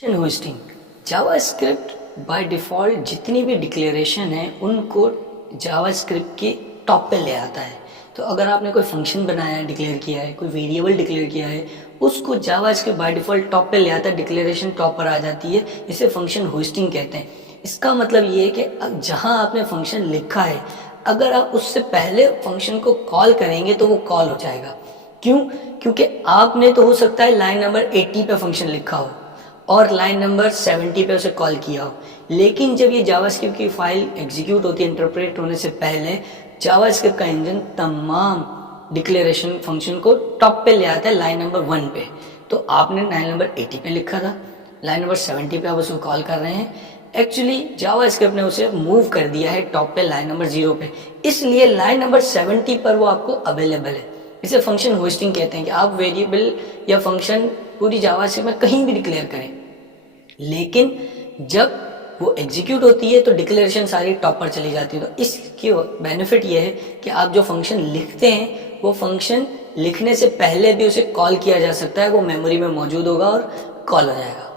Function hosting JavaScript by default जितनी भी declaration है उनको जावास्क्रिप्ट के टॉप पे ले आता है। तो अगर आपने कोई फंक्शन बनाया है, डिक्लेयर किया है, कोई वेरिएबल डिक्लेयर किया है, उसको जावास्क्रिप्ट बाय डिफ़ॉल्ट टॉप पे ले आता है, डिक्लेरेशन टॉप पर आ जाती है। इसे फंक्शन होस्टिंग कहते हैं। इसका मतलब ये है कि जहाँ आपने फंक्शन लिखा है, अगर आप उससे पहले फंक्शन को कॉल करेंगे तो वो कॉल हो जाएगा। क्यों? क्योंकि आपने तो हो सकता है लाइन नंबर 80 पे फंक्शन लिखा हो और लाइन नंबर 70 पे उसे कॉल किया हो, लेकिन जब ये जावास्क्रिप्ट की फाइल एग्जीक्यूट होती है इंटरप्रेट होने से पहले, जावास्क्रिप्ट का इंजन तमाम डिक्लेरेशन फंक्शन को टॉप पे ले आता है लाइन नंबर 1 पे। तो आपने लाइन नंबर 80 पे लिखा था, लाइन नंबर 70 पे आप उसको कॉल कर रहे हैं, एक्चुअली जावास्क्रिप्ट ने उसे मूव कर दिया है टॉप पे लाइन नंबर 0 पे, इसलिए लाइन नंबर 70 पर वो आपको अवेलेबल है। इसे फंक्शन होस्टिंग कहते हैं कि आप वेरिएबल या फंक्शन पूरी जावास्क्रिप्ट में कहीं भी डिक्लेयर करें, लेकिन जब वो एग्जीक्यूट होती है तो डिक्लेरेशन सारी टॉप पर चली जाती है। तो इसकी बेनिफिट ये है कि आप जो फंक्शन लिखते हैं वो फंक्शन लिखने से पहले भी उसे कॉल किया जा सकता है, वो मेमोरी में मौजूद होगा और कॉल हो जाएगा।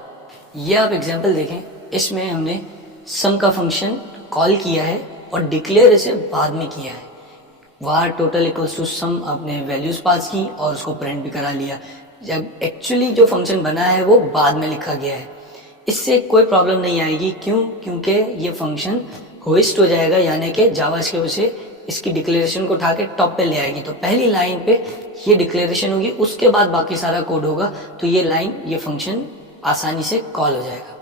ये आप एग्जांपल देखें, इसमें हमने सम का फंक्शन कॉल किया है और डिक्लेयर इसे बाद में किया है। वार टोटल इक्वल्स टू सम आपने वैल्यूज पास की और उसको प्रिंट भी करा लिया, जब एक्चुअली जो फंक्शन बना है वो बाद में लिखा गया है। इससे कोई प्रॉब्लम नहीं आएगी। क्यों? क्योंकि ये फंक्शन होस्ट हो जाएगा, यानी कि जावास्क्रिप्ट से इसकी डिक्लेरेशन को उठा के टॉप पे ले आएगी। तो पहली लाइन पे ये डिक्लेरेशन होगी, उसके बाद बाकी सारा कोड होगा, तो ये लाइन ये फंक्शन आसानी से कॉल हो जाएगा।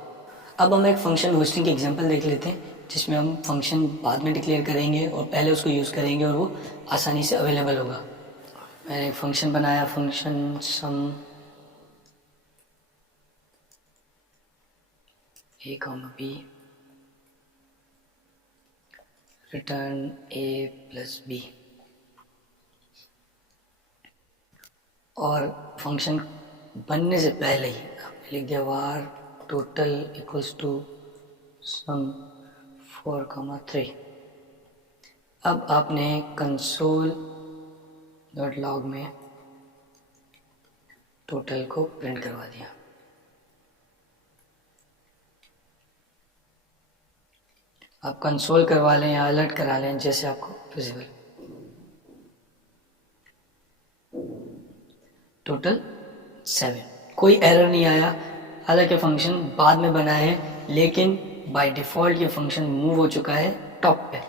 अब हम एक फंक्शन होस्टिंग की एग्जांपल देख लेते हैं, जिसमें हम फंक्शन बाद में डिक्लेयर करेंगे और पहले उसको यूज़ करेंगे और वो आसानी से अवेलेबल होगा। मैंने एक फंक्शन बनाया, फंक्शन सम ए कॉमा बी रिटर्न ए प्लस बी, और फंक्शन बनने से पहले ही आपने लिख दिया वार टोटल इक्वल्स टू सम 4,3। अब आपने कंसोल डॉट लॉग में टोटल को प्रिंट करवा दिया। आप कंसोल करवा लें या अलर्ट करा लें, जैसे आपको विजिबल। टोटल 7, कोई एरर नहीं आया। हालांकि फंक्शन बाद में बना है, लेकिन बाय डिफ़ॉल्ट ये फंक्शन मूव हो चुका है टॉप पे,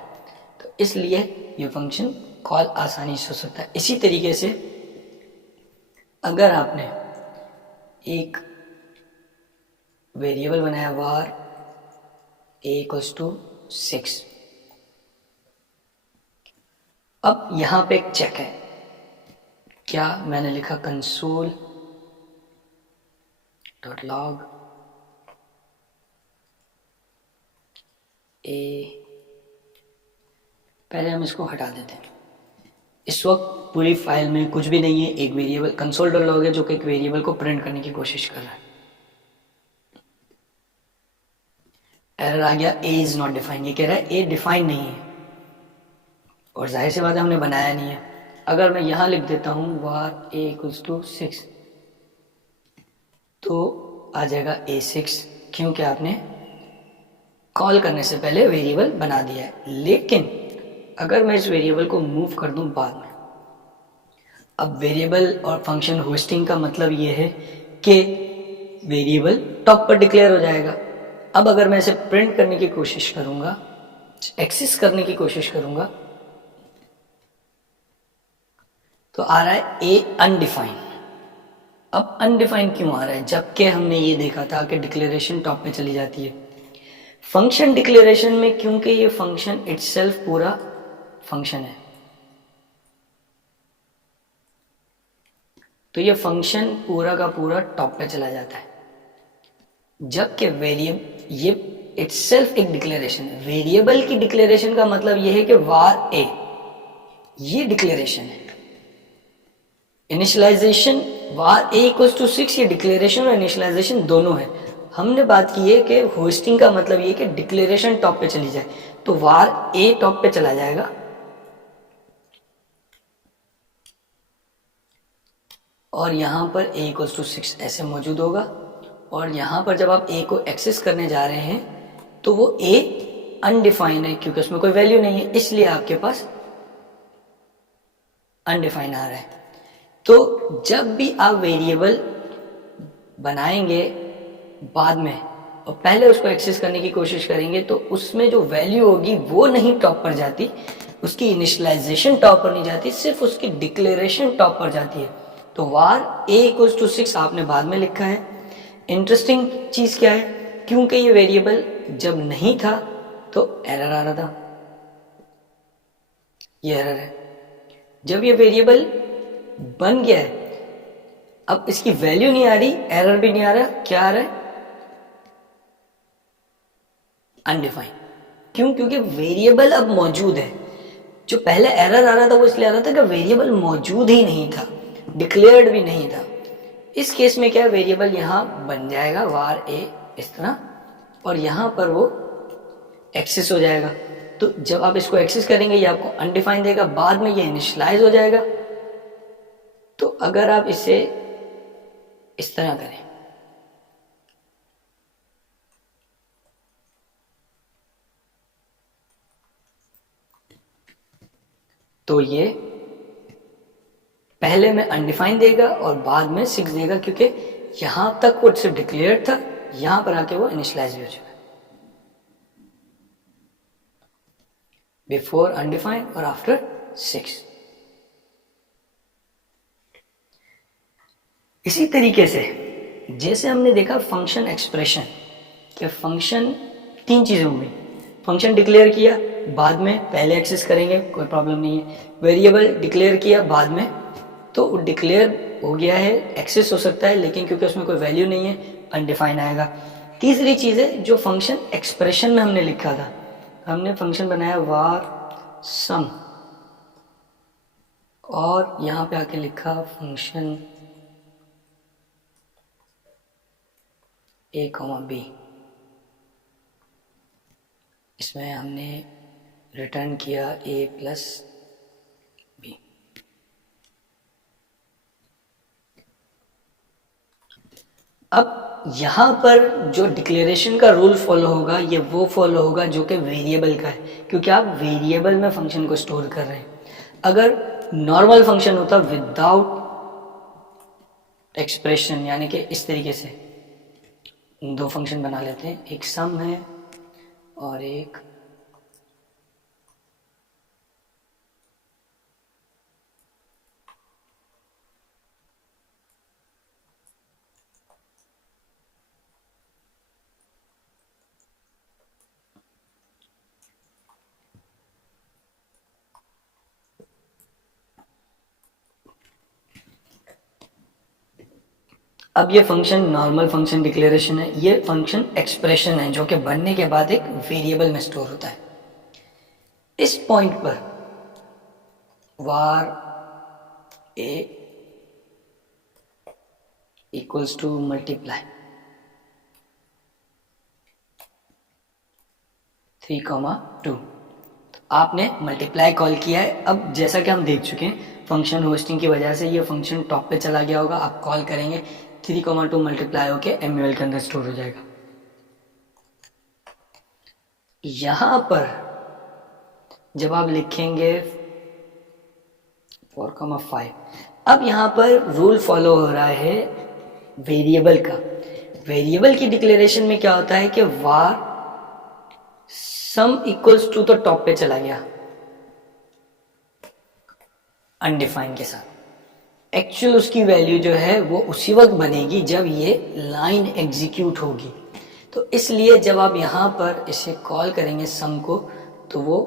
तो इसलिए ये फंक्शन कॉल आसानी से हो सकता है। इसी तरीके से अगर आपने एक वेरिएबल बनाया वार ए इक्वल्स टू 6, अब यहाँ पे एक चेक है, क्या मैंने लिखा कंसोल डॉट लॉग ए, पहले हम इसको हटा देते हैं। इस वक्त पूरी फाइल में कुछ भी नहीं है, एक वेरिएबल कंसोल डॉट लॉग है जो कि एक वेरिएबल को प्रिंट करने की कोशिश कर रहा है। एरर आ गया, ए इज नॉट डिफाइन, ये कह रहा है ए डिफाइन नहीं है, और जाहिर सी बात है हमने बनाया नहीं है। अगर मैं यहां लिख देता हूं वार ए इक्वल्स टू 6, तो आ जाएगा A6, क्योंकि आपने कॉल करने से पहले वेरिएबल बना दिया है। लेकिन अगर मैं इस वेरिएबल को मूव कर दूं बाद में, अब वेरिएबल और फंक्शन होस्टिंग का मतलब ये है कि वेरिएबल टॉप पर डिक्लेयर हो जाएगा। अब अगर मैं इसे प्रिंट करने की कोशिश करूंगा, एक्सेस करने की कोशिश करूंगा, तो आ रहा है ए अनडिफाइन। अब अनडिफाइन क्यों आ रहा है, जबकि हमने ये देखा था कि डिक्लेरेशन टॉप पे चली जाती है। फंक्शन डिक्लेरेशन में, क्योंकि ये फंक्शन इटसेल्फ पूरा फंक्शन है, तो ये फंक्शन पूरा का पूरा टॉप पे चला जाता है, जबकि वेरिएबल ये इटसेल्फ एक डिक्लेरेशन है। वेरिएबल की डिक्लेरेशन का मतलब ये है कि वार ए, ये डिक्लेरेशन है। Initialization var A equals to 6, ये डिक्लेरेशन और इनिशियलाइजेशन दोनों है। हमने बात की है कि होस्टिंग का मतलब ये कि डिक्लेरेशन टॉप पे चली जाए, तो वार ए टॉप पे चला जाएगा और यहां पर a इक्वल्स टू 6 ऐसे मौजूद होगा, और यहाँ पर जब आप ए को एक्सेस करने जा रहे हैं तो वो ए अनडिफाइन है क्योंकि उसमें कोई वैल्यू नहीं है, इसलिए आपके पास अनडिफाइन आ रहा है। तो जब भी आप वेरिएबल बनाएंगे बाद में और पहले उसको एक्सेस करने की कोशिश करेंगे तो उसमें जो वैल्यू होगी वो नहीं टॉप पर जाती, उसकी इनिशियलाइजेशन टॉप पर नहीं जाती, सिर्फ उसकी डिक्लेरेशन टॉप पर जाती है। तो वार ए इक्वल्स टू 6 आपने बाद में लिखा है। इंटरेस्टिंग चीज क्या है, क्योंकि ये वेरिएबल जब नहीं था तो एरर आ रहा था, ये एरर है। जब ये वेरिएबल बन गया है अब इसकी वैल्यू नहीं आ रही, एरर भी नहीं आ रहा, क्या आ रहा है, अनडिफाइंड। क्यों? क्योंकि वेरिएबल अब मौजूद है। जो पहले एरर आ रहा था वो इसलिए आ रहा था कि वेरिएबल मौजूद ही नहीं था, डिक्लेयर्ड भी नहीं था। इस केस में क्या है, वेरिएबल यहां बन जाएगा वार ए इस तरह, और यहां पर वो एक्सेस हो जाएगा। तो जब आप इसको एक्सेस करेंगे ये आपको अनडिफाइंड देगा, बाद में ये इनिशियलाइज हो जाएगा। तो अगर आप इसे इस तरह करें तो ये पहले में अनडिफाइंड देगा और बाद में 6 देगा, क्योंकि यहां तक वो सिर्फ डिक्लेयर्ड था, यहां पर आके वो इनिशियलाइज भी हो चुका है, बिफोर अनडिफाइंड और आफ्टर 6। इसी तरीके से जैसे हमने देखा फंक्शन एक्सप्रेशन, कि फंक्शन 3 चीजें होंगी, फंक्शन डिक्लेयर किया बाद में पहले एक्सेस करेंगे कोई प्रॉब्लम नहीं है, वेरिएबल डिक्लेयर किया बाद में तो डिक्लेयर हो गया है, एक्सेस हो सकता है, लेकिन क्योंकि उसमें कोई वैल्यू नहीं है अनडिफाइन आएगा। तीसरी चीज है जो फंक्शन एक्सप्रेशन में हमने लिखा था, हमने फंक्शन बनाया वार सम और यहां पे आके लिखा फंक्शन ए कॉमा बी, इसमें हमने रिटर्न किया ए प्लस बी। अब यहां पर जो डिक्लेरेशन का रूल फॉलो होगा ये वो फॉलो होगा जो कि वेरिएबल का है, क्योंकि आप वेरिएबल में फंक्शन को स्टोर कर रहे हैं। अगर नॉर्मल फंक्शन होता विदाउट एक्सप्रेशन, यानी कि इस तरीके से 2 फंक्शन बना लेते हैं, एक सम है और एक अब ये फंक्शन नॉर्मल फंक्शन डिक्लेरेशन है, ये फंक्शन एक्सप्रेशन है जो कि बनने के बाद एक वेरिएबल में स्टोर होता है। इस पॉइंट पर वार ए इक्वल्स टू मल्टीप्लाई 3,2, आपने मल्टीप्लाई कॉल किया है। अब जैसा कि हम देख चुके हैं फंक्शन होस्टिंग की वजह से ये फंक्शन टॉप पे चला गया होगा, आप कॉल करेंगे 3,2 मल्टीप्लाई होके एमयूएल के अंदर स्टोर हो जाएगा। यहां पर जब आप लिखेंगे 4,5, अब यहां पर रूल फॉलो हो रहा है वेरिएबल का। वेरिएबल की डिक्लेरेशन में क्या होता है कि वार सम इक्वल्स टू तो टॉप पे चला गया अनडिफाइन के साथ। एक्चुअल उसकी वैल्यू जो है वो उसी वक्त बनेगी जब ये लाइन एग्जीक्यूट होगी। तो इसलिए जब आप यहां पर इसे कॉल करेंगे सम को तो वो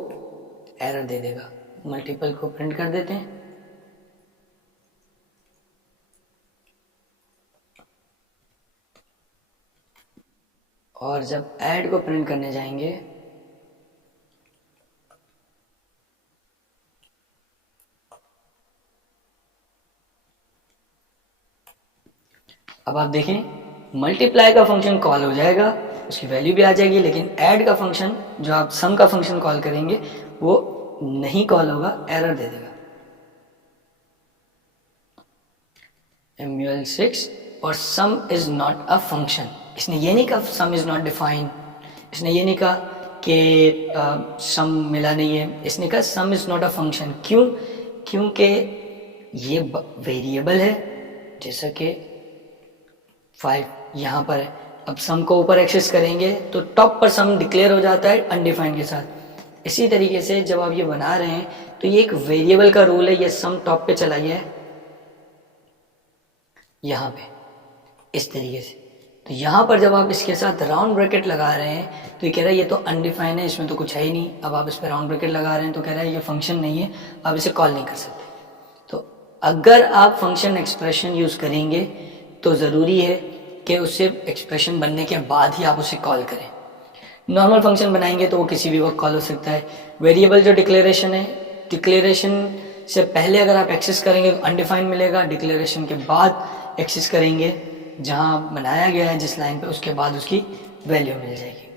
एरर दे देगा। मल्टीपल को प्रिंट कर देते हैं, और जब ऐड को प्रिंट करने जाएंगे अब आप देखें मल्टीप्लाई का फंक्शन कॉल हो जाएगा, उसकी वैल्यू भी आ जाएगी, लेकिन ऐड का फंक्शन जो आप सम का फंक्शन कॉल करेंगे वो नहीं कॉल होगा, एरर दे देगा। MUL6 और सम इज़ नॉट अ फंक्शन। इसने ये नहीं कहा सम इज़ नॉट डिफाइंड, इसने ये नहीं कहा कि सम मिला नहीं है, इसने कहा सम इज़ नॉट अ फंक्शन। क्यों? क्योंकि ये वेरिएबल है, जैसा कि 5 यहाँ पर है। अब सम को ऊपर एक्सेस करेंगे तो टॉप पर सम डिक्लेयर हो जाता है अनडिफाइंड के साथ। इसी तरीके से जब आप ये बना रहे हैं तो ये एक वेरिएबल का रूल है, ये सम टॉप पे चला गया है यहाँ पे इस तरीके से। तो यहाँ पर जब आप इसके साथ राउंड ब्रैकेट लगा रहे हैं तो ये कह रहा है ये तो अनडिफाइंड है, इसमें तो कुछ है ही नहीं। अब आप इस पर राउंड ब्रैकेट लगा रहे हैं तो कह रहा है ये फंक्शन नहीं है, आप इसे कॉल नहीं कर सकते। तो अगर आप फंक्शन एक्सप्रेशन यूज़ करेंगे तो ज़रूरी है कि उससे एक्सप्रेशन बनने के बाद ही आप उसे कॉल करें। नॉर्मल फंक्शन बनाएंगे तो वो किसी भी वक्त कॉल हो सकता है। वेरिएबल जो डिक्लेरेशन है, डिक्लेरेशन से पहले अगर आप एक्सेस करेंगे तो अनडिफाइंड मिलेगा, डिक्लेरेशन के बाद एक्सेस करेंगे जहाँ बनाया गया है जिस लाइन पे, उसके बाद उसकी वैल्यू मिल जाएगी।